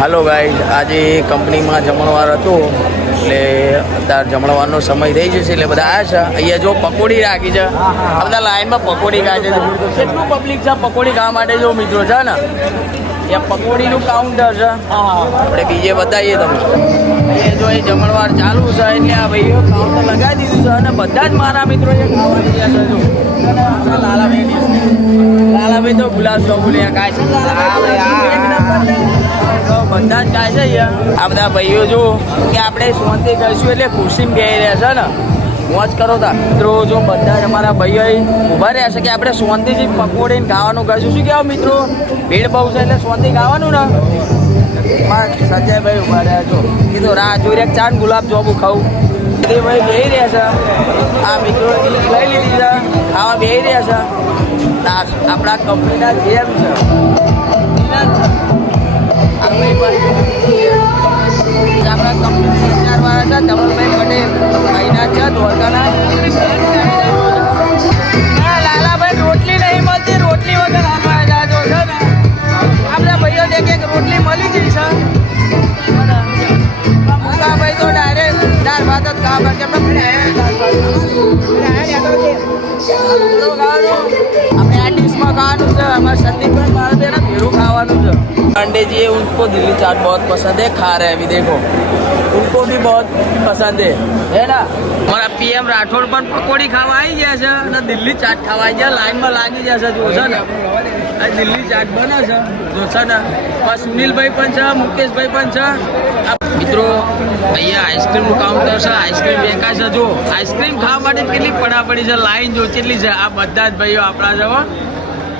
Hello guys, આજે કંપનીમાં જમણવાર હતું એટલે અત્યારે જમણવારનો સમય થઈ જશે એટલે બધા આવ્યા છે. અહીંયા જો પકોડી રાખી છે, આ બધા લાઈનમાં પકોડી ખાય છે. કેટલું પબ્લિક છે પકોડી ખાવા માટે જો મિત્રો છે ને. ત્યાં પકોડીનું કાઉન્ટર છે, આપણે બીજે બતાવીએ તમને. અહીંયા જો એ જમણવાર ચાલુ છે એટલે આ ભાઈઓ કાઉન્ટર લગાવી દીધું છે અને બધા જ મારા મિત્રો જે ખાવાની ગયા છે. જો લાલાભાઈ તો ગુલાબ જાંબુ ખાય છે, બધા જ ખાય છે અહીંયા. આ બધા ભાઈઓ જો કે આપણે શાંતિ કરીશું એટલે ખુરશીમાં બેસી રહ્યા છે ને, મોજ કરો તા મિત્રો. જો બધા જ અમારા ભાઈઓ ઊભા રહ્યા છે કે આપણે શાંતિથી પકોડીને ખાવાનું કરીશું. શું કહેવાય મિત્રો, ભીડ બહુ છે એટલે શાંતિ ખાવાનું ને. સંજયભાઈ ઊભા રહ્યા છો, કીધું રાહ જોઈ રહ્યા ચાર ગુલાબ જાંબુ ખાવું. એ ભાઈ બેસી રહ્યા છે, આ મિત્રો લઈ લીધી છે, ખાવા બેસી રહ્યા છે. આપણા કંપનીના જેમ છે આપણા કંપની વાળા છે ધવલભાઈ પટેલ અહીંના છે દ્વારકાના. લાલાભાઈ રોટલી નહીં મળતી, રોટલી વગર આપવા જાજો છે ને. આપણા ભાઈઓ દેખે કે રોટલી મળી ગઈ છે. મુકાભાઈ તો ડાયરેક્ટ દાળ ભાત જ ખાવા કે આપણે આ ડીશમાં ખાવાનું છે. અમારે સંદીપભાઈ મારે બેના ભેરું ખાવાનું છે. अंडे जी उनको दिल्ली चाट बहुत पसंद है, खा रहे हैं अभी देखो, उनको भी बहुत पसंद है ना. हमारा पीएम राठौड़ પણ પકોડી ખાવા આવી ગયા છે અને દિલ્હી ચાટ ખાવા આવી ગયા. લાઈનમાં લાગી જશે જોશે ને, આ દિલ્હી ચાટ બને છે જોશે ને. સુનિલભાઈ પણ છે, મુકેશભાઈ પણ છે. મિત્રો અહીંયા આઈસ્ક્રીમનું કાઉન્ટર છે, આઈસ્ક્રીમ વેચા છે. જો આઈસ્ક્રીમ ખાવા માટે કેટલી પડાપડી છે, લાઈન જો કેટલી છે. આ બધા જ ભાઈઓ આપણા જવા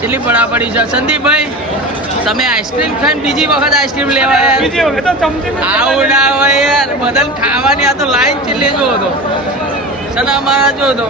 કેટલી પડાપડી છે. સંદીપભાઈ તમે આઈસ્ક્રીમ ખાઈને બીજી વખત આઈસ્ક્રીમ લેવા આવું ના હોય યાર. બધા ખાવાની આ તો લાઈન ચીલી જો હતો સના અમારા જો હતો.